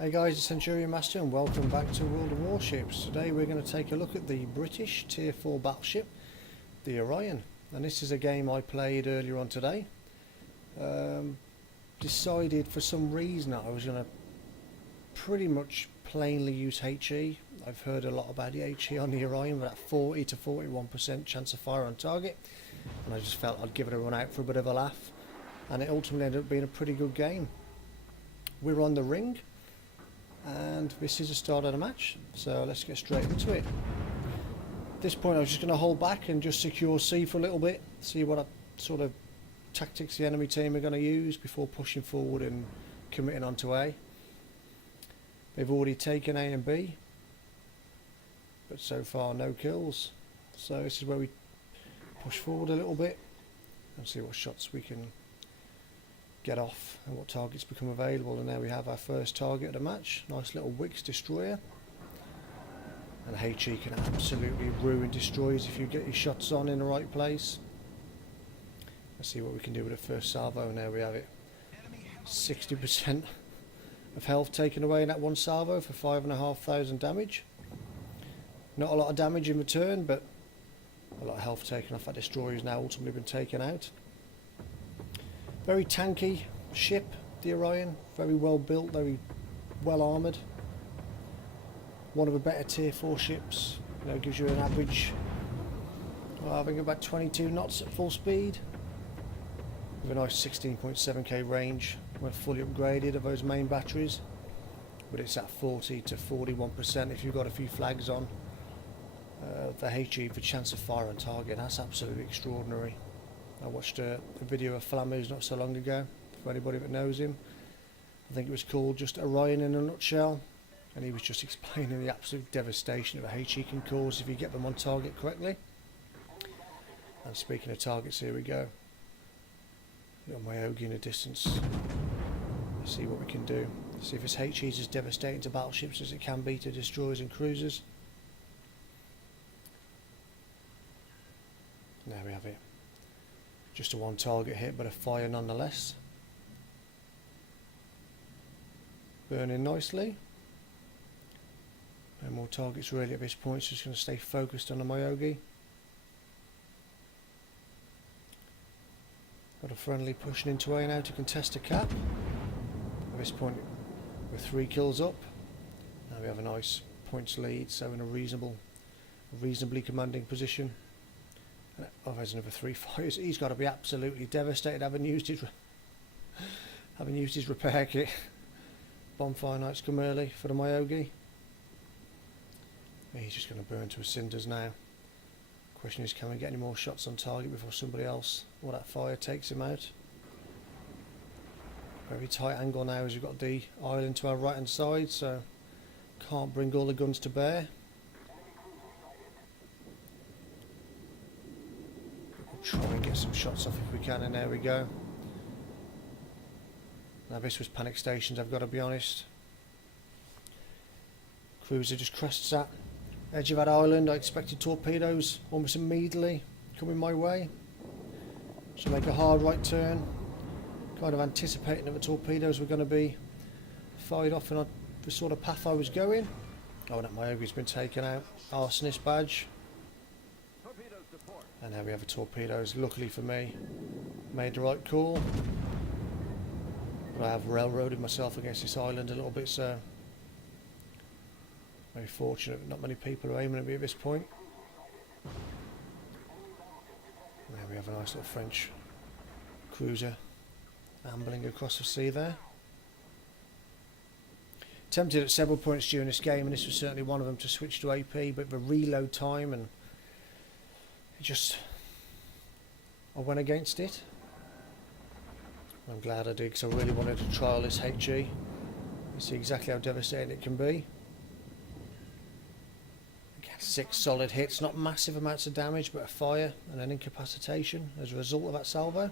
Hey guys, it's Centurion Master and welcome back to World of Warships. Today we're going to take a look at the British Tier 4 battleship, the Orion. And this is a game I played earlier on today. Decided for some reason I was going to pretty much plainly use HE. I've heard a lot about the HE on the Orion with that 40 to 41% chance of fire on target. And I just felt I'd give it a run out for a bit of a laugh. And it ultimately ended up being a pretty good game. We're on the ring. And this is the start of the match, so let's get straight into it. At this point I was just going to hold back and just secure C for a little bit, see what sort of tactics the enemy team are going to use before pushing forward and committing onto A. They've already taken A and B, but so far no kills, so this is where we push forward a little bit and see what shots we can get off and what targets become available. And there we have our first target of the match, nice little Wix destroyer. And HE can absolutely ruin destroyers if you get your shots on in the right place. Let's see what we can do with the first salvo, and there we have it. 60% of health taken away in that one salvo for 5,500 damage. Not a lot of damage in return, but a lot of health taken off. That destroyer has now ultimately been taken out. Very tanky ship, the Orion, very well built, very well armoured. One of the better tier 4 ships, gives you an average, I think about 22 knots at full speed. With a nice 16.7k range when fully upgraded of those main batteries. But it's at 40 to 41% if you've got a few flags on. The HE for chance of fire on target, that's absolutely extraordinary. I watched a video of Flammer's not so long ago, for anybody that knows him. I think it was called just Orion in a nutshell, and he was just explaining the absolute devastation that a HE can cause if you get them on target correctly. And speaking of targets, here we go. Little Myogi in the distance. Let's see what we can do. See if this HE is as devastating to battleships as it can be to destroyers and cruisers. There we have it. Just a one target hit, but a fire nonetheless. Burning nicely. No more targets really at this point, so just going to stay focused on the Myogi. Got a friendly pushing into A now to contest a cap. At this point we're 3 kills up. Now we have a nice points lead, so in a reasonably commanding position. Oh, there's another 3 fires. He's got to be absolutely devastated having used his repair kit. Bonfire Knights come early for the Myogi. He's just going to burn to his cinders now. Question is, can we get any more shots on target before somebody else or that fire takes him out? Very tight angle now as we've got the island to our right hand side, so can't bring all the guns to bear. Try and get some shots off if we can, and there we go. Now this was panic stations, I've got to be honest. Cruiser just crests that edge of that island. I expected torpedoes almost immediately coming my way, so make a hard right turn, kind of anticipating that the torpedoes were going to be fired off in the sort of path I was going. Oh, that Myogi's been taken out. Arsonist badge. And there we have the torpedoes. Luckily for me, made the right call. But I have railroaded myself against this island a little bit, so very fortunate not many people are aiming at me at this point. And there we have a nice little French cruiser ambling across the sea there. Tempted at several points during this game, and this was certainly one of them, to switch to AP, but the reload time and I went against it. I'm glad I did, because I really wanted to trial this HE and see exactly how devastating it can be. Again, 6 solid hits, not massive amounts of damage, but a fire and an incapacitation as a result of that salvo. And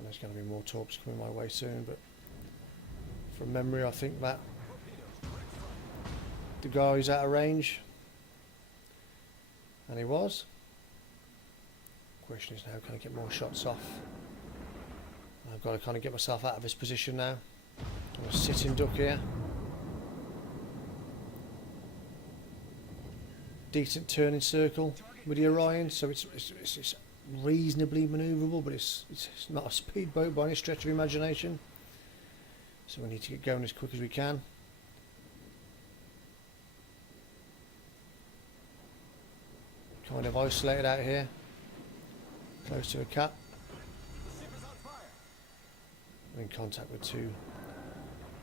there's going to be more torps coming my way soon, but from memory I think that the guy's out of range. And he was. Question is now, can I get more shots off? I've got to kind of get myself out of this position now. I'm going to sit in duck here. Decent turning circle with the Orion, so it's reasonably manoeuvrable, but it's not a speedboat by any stretch of imagination. So we need to get going as quick as we can. Kind of isolated out here, close to a cap. I'm in contact with 2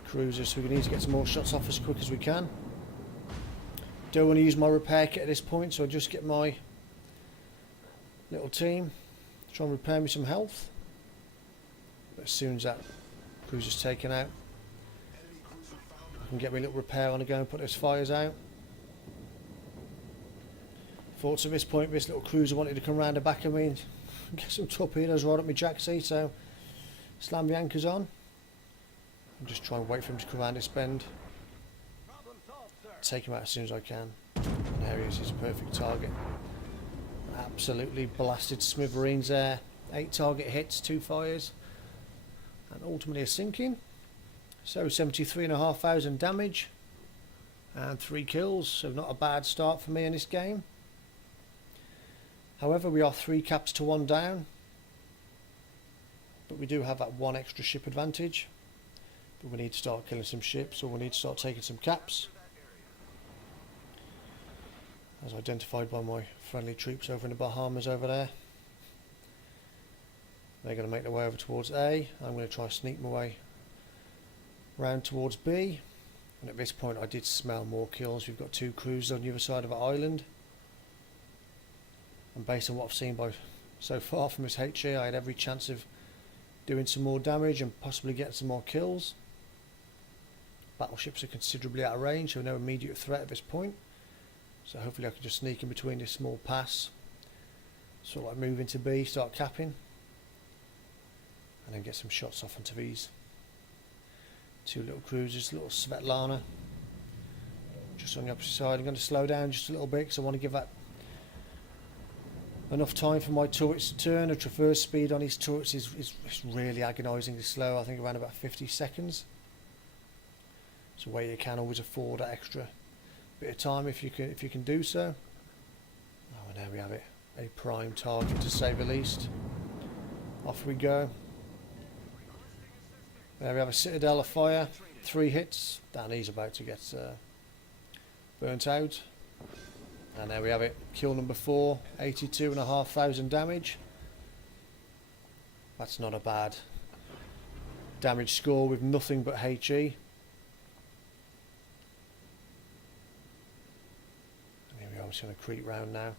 cruisers, so we need to get some more shots off as quick as we can. Don't want to use my repair kit at this point, so I just get my little team to try and repair me some health. But as soon as that cruiser's taken out, I can get my little repair on and go and put those fires out. Thoughts at this point, this little cruiser wanted to come round the back of me and get some torpedoes right up my jack seat, so slam the anchors on. I'm just trying to wait for him to come round this bend. Take him out as soon as I can. And there he is, he's a perfect target. Absolutely blasted smithereens there. 8 target hits, 2 fires, and ultimately a sinking. So 73,500 damage and 3 kills, so not a bad start for me in this game. However, we are 3 caps to 1 down, but we do have that 1 extra ship advantage. But we need to start killing some ships, or we need to start taking some caps, as identified by my friendly troops over in the Bahamas over there. They're going to make their way over towards A. I'm going to try to sneak my way round towards B. And at this point I did smell more kills. We've got 2 cruisers on the other side of the island. And based on what I've seen so far from this HE, I had every chance of doing some more damage and possibly getting some more kills. Battleships are considerably out of range, so no immediate threat at this point. So hopefully I can just sneak in between this small pass, sort of like move into B, start capping, and then get some shots off onto these 2 little cruisers, little Svetlana, just on the opposite side. I'm going to slow down just a little bit because I want to give that enough time for my turrets to turn. The traverse speed on these turrets is really agonisingly slow. I think around about 50 seconds. So where you can always afford that extra bit of time if you can do so. Oh, and there we have it, a prime target to say the least. Off we go. There we have a citadel afire, 3 hits. Dan, he's about to get burnt out. And there we have it, kill number 4, 82,500 damage. That's not a bad damage score with nothing but HE. I'm just going to creep round now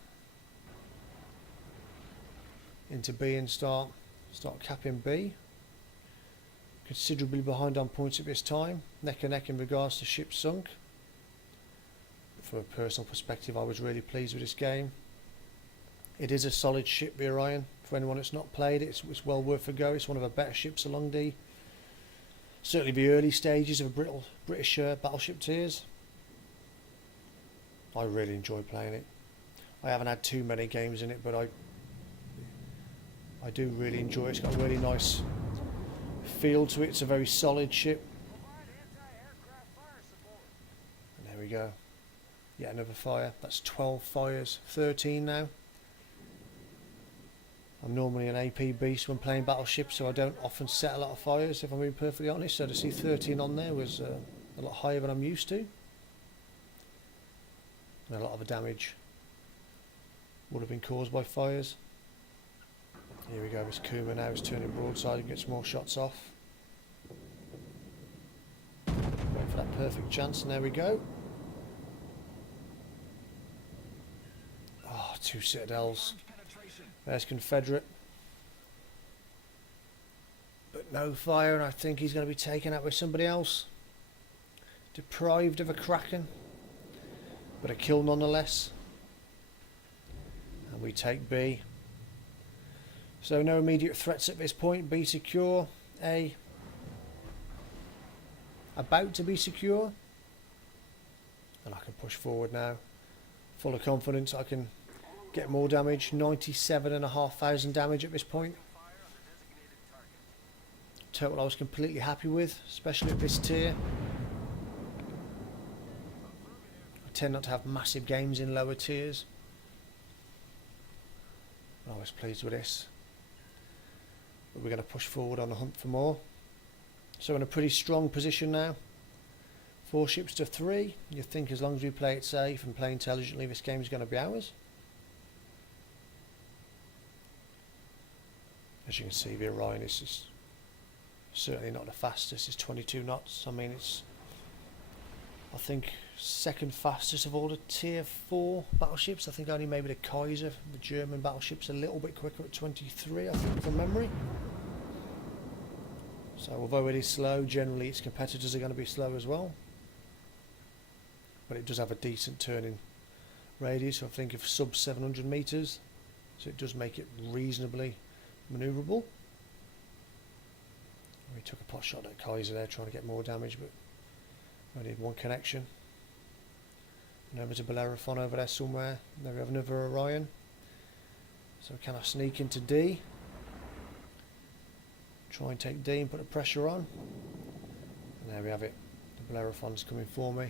into B and start capping B. Considerably behind on points at this time, neck and neck in regards to ships sunk. But from a personal perspective, I was really pleased with this game. It is a solid ship, the Orion. For anyone that's not played it, it's well worth a go. It's one of the better ships along certainly the early stages of British battleship tiers. I really enjoy playing it. I haven't had too many games in it, but I do really enjoy it. It's got a really nice feel to it. It's a very solid ship. And there we go. Yet another fire. That's 12 fires, 13 now. I'm normally an AP beast when playing battleships, so I don't often set a lot of fires, if I'm being perfectly honest. So to see 13 on there was a lot higher than I'm used to. And a lot of the damage would have been caused by fires. Here we go, this Kuma now is turning broadside and gets more shots off. Wait for that perfect chance, and there we go. Oh, 2 citadels. There's Confederate. But no fire, and I think he's going to be taken out with somebody else. Deprived of a Kraken. But a kill nonetheless. And we take B. So no immediate threats at this point. B secure. A about to be secure. And I can push forward now. Full of confidence I can get more damage. 97,500 damage at this point. total I was completely happy with, especially at this tier. I tend not to have massive games in lower tiers. I was pleased with this. But we're going to push forward on the hunt for more. So in a pretty strong position now. 4 ships to 3. You think as long as we play it safe and play intelligently, this game is going to be ours. As you can see, the Orion is just certainly not the fastest. It's 22 knots. I mean, it's, I think, second fastest of all the tier 4 battleships. I think only maybe the Kaiser, the German battleship's a little bit quicker at 23, I think, from memory. So although it is slow, generally its competitors are going to be slow as well. But it does have a decent turning radius, so I think of sub 700 meters. So it does make it reasonably manoeuvrable. We took a pot shot at Kaiser there, trying to get more damage, but I need one connection. And over to Bellerophon over there somewhere. There we have another Orion. So can I sneak into D? Try and take D and put the pressure on. And there we have it. The Bellerophon's coming for me.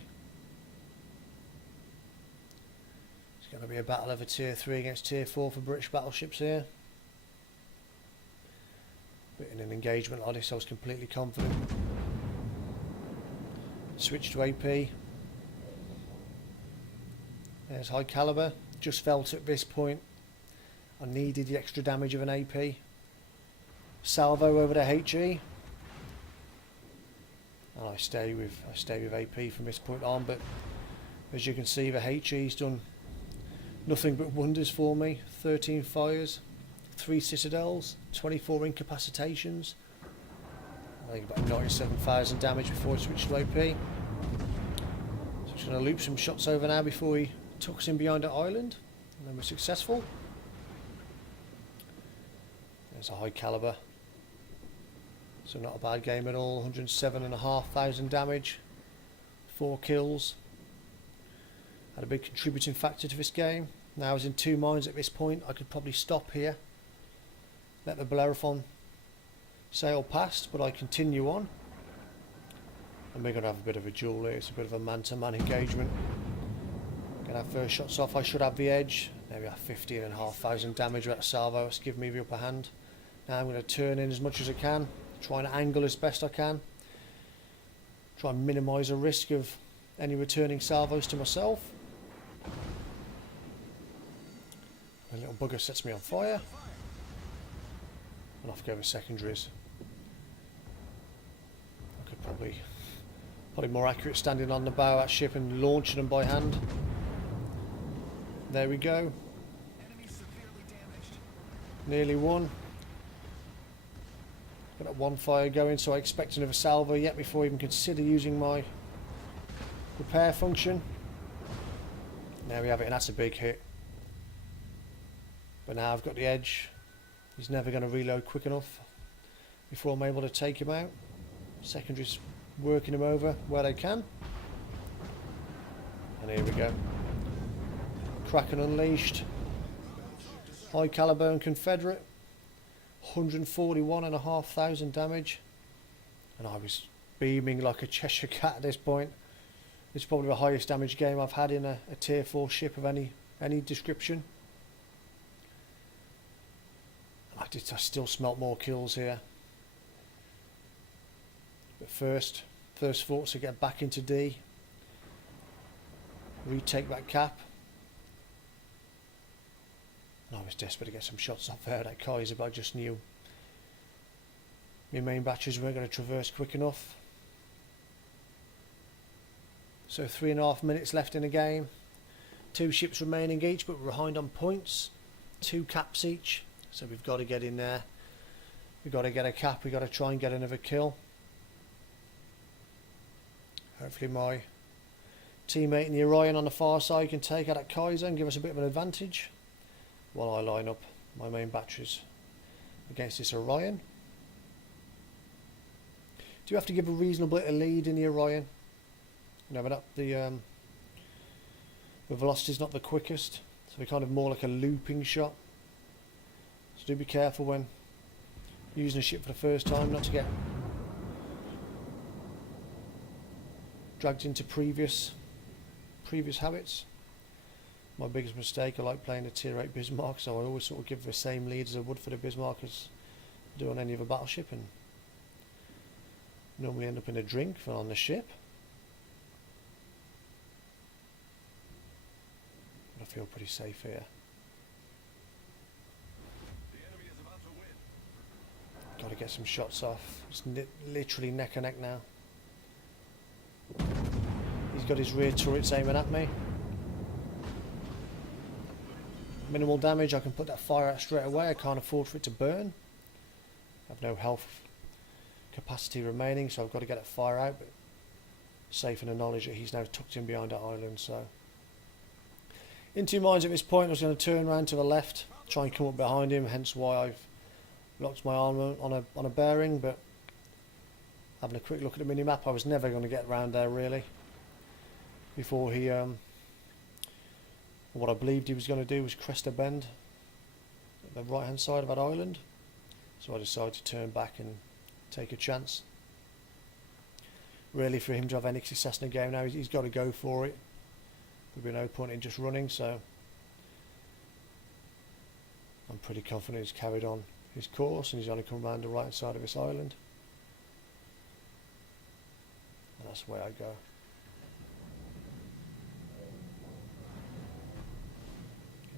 It's going to be a battle of a tier 3 against tier 4 for British battleships here. But in an engagement like this, I was completely confident. Switch to AP. There's high caliber. Just felt at this point I needed the extra damage of an AP. Salvo over to HE. And I stay with AP from this point on, but as you can see, the HE's done nothing but wonders for me. 13 fires, 3 citadels, 24 incapacitations. I think about 97,000 damage before I switched to AP. So I'm just going to loop some shots over now before he tucks in behind the island, and then we're successful. There's a high caliber. So not a bad game at all. 107,500 damage, 4 kills. Had a big contributing factor to this game. Now I was in 2 minds at this point. I could probably stop here, let the Bellerophon sail past, but I continue on. And we're going to have a bit of a duel here. It's a bit of a man-to-man engagement. Get our first shots off. I should have the edge. There we are, 15,500 damage at salvo. It's giving me the upper hand. Now I'm going to turn in as much as I can. Try and angle as best I can. Try and minimise the risk of any returning salvos to myself. A little bugger sets me on fire. And off go the secondaries. I could probably more accurate standing on the bow of that ship and launching them by hand. There we go. Nearly won. Got that one fire going, so I expect another salvo yet before I even consider using my repair function. There we have it, and that's a big hit. But now I've got the edge. He's never going to reload quick enough before I'm able to take him out. Secondaries working him over where they can. And here we go. Kraken unleashed. High caliber and Confederate. 141,500 damage. And I was beaming like a Cheshire cat at this point. It's probably the highest damage game I've had in a tier 4 ship of any description. I still smelt more kills here. But first thoughts to get back into D. Retake that cap. And I was desperate to get some shots off there at Kaiser, but I just knew my main batteries weren't going to traverse quick enough. So 3.5 minutes left in the game. 2 ships remaining each, but we're behind on points. 2 caps each. So we've got to get in there. We've got to get a cap. We've got to try and get another kill. Hopefully my teammate in the Orion on the far side can take out that Kaiser and give us a bit of an advantage while I line up my main batteries against this Orion. Do you have to give a reasonable bit of lead in the Orion? No, but the velocity's not the quickest, so we're kind of more like a looping shot. So do be careful when using a ship for the first time not to get dragged into previous habits. My biggest mistake, I like playing a tier 8 Bismarck, so I always sort of give the same lead as I would for the Bismarck as I do on any other battleship, and normally end up in a drink on the ship. But I feel pretty safe here. Got to get some shots off. It's literally neck and neck now. He's got his rear turrets aiming at me. Minimal damage, I can put that fire out straight away. I can't afford for it to burn. I have no health capacity remaining, so I've got to get that fire out, but safe in the knowledge that he's now tucked in behind that island. So in two minds at this point, I was going to turn around to the left, try and come up behind him, hence why I've locked my arm on a bearing. But having a quick look at the mini-map, I was never going to get round there really before he what I believed he was going to do was crest a bend at the right hand side of that island, so I decided to turn back and take a chance. Really, for him to have any success in the game now, he's got to go for it. There'll be no point in just running, so I'm pretty confident he's carried on his course and he's only come around the right hand side of this island, and that's the way I go.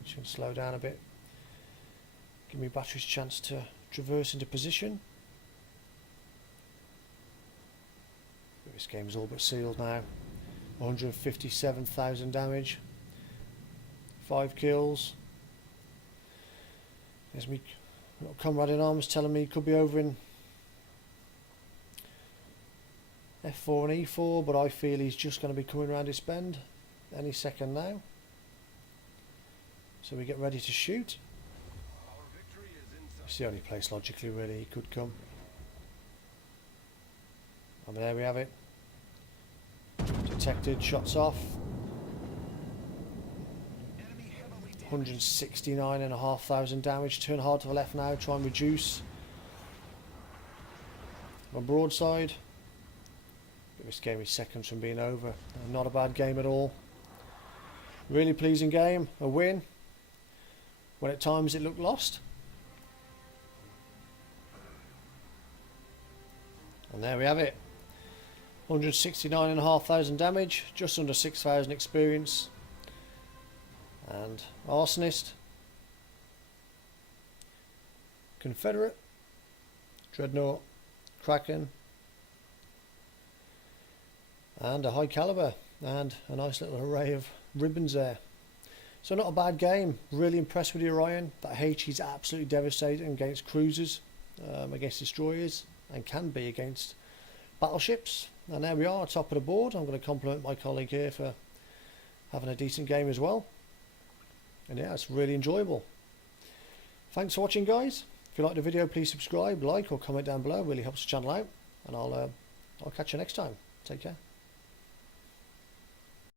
Should slow down a bit, give me batteries a chance to traverse into position. This game's all but sealed now. 157,000 damage, 5 kills. There's me little comrade in arms telling me he could be over in F4 and E4, but I feel he's just going to be coming around his bend any second now. So we get ready to shoot. It's the only place logically really he could come. And there we have it. Detected, shots off. 169,500 damage. Turn hard to the left now, try and reduce my broadside. But this game is seconds from being over. Not a bad game at all. Really pleasing game, a win. When at times it looked lost. And there we have it. 169,500 damage, just under 6,000 experience. And Arsonist, Confederate, Dreadnought, Kraken, and a high caliber, and a nice little array of ribbons there. So not a bad game. Really impressed with the Orion. That HE is absolutely devastating against cruisers, against destroyers, and can be against battleships. And there we are, top of the board. I'm going to compliment my colleague here for having a decent game as well. And yeah, it's really enjoyable. Thanks for watching, guys. If you like the video, please subscribe, like, or comment down below. It really helps the channel out. And I'll catch you next time. Take care.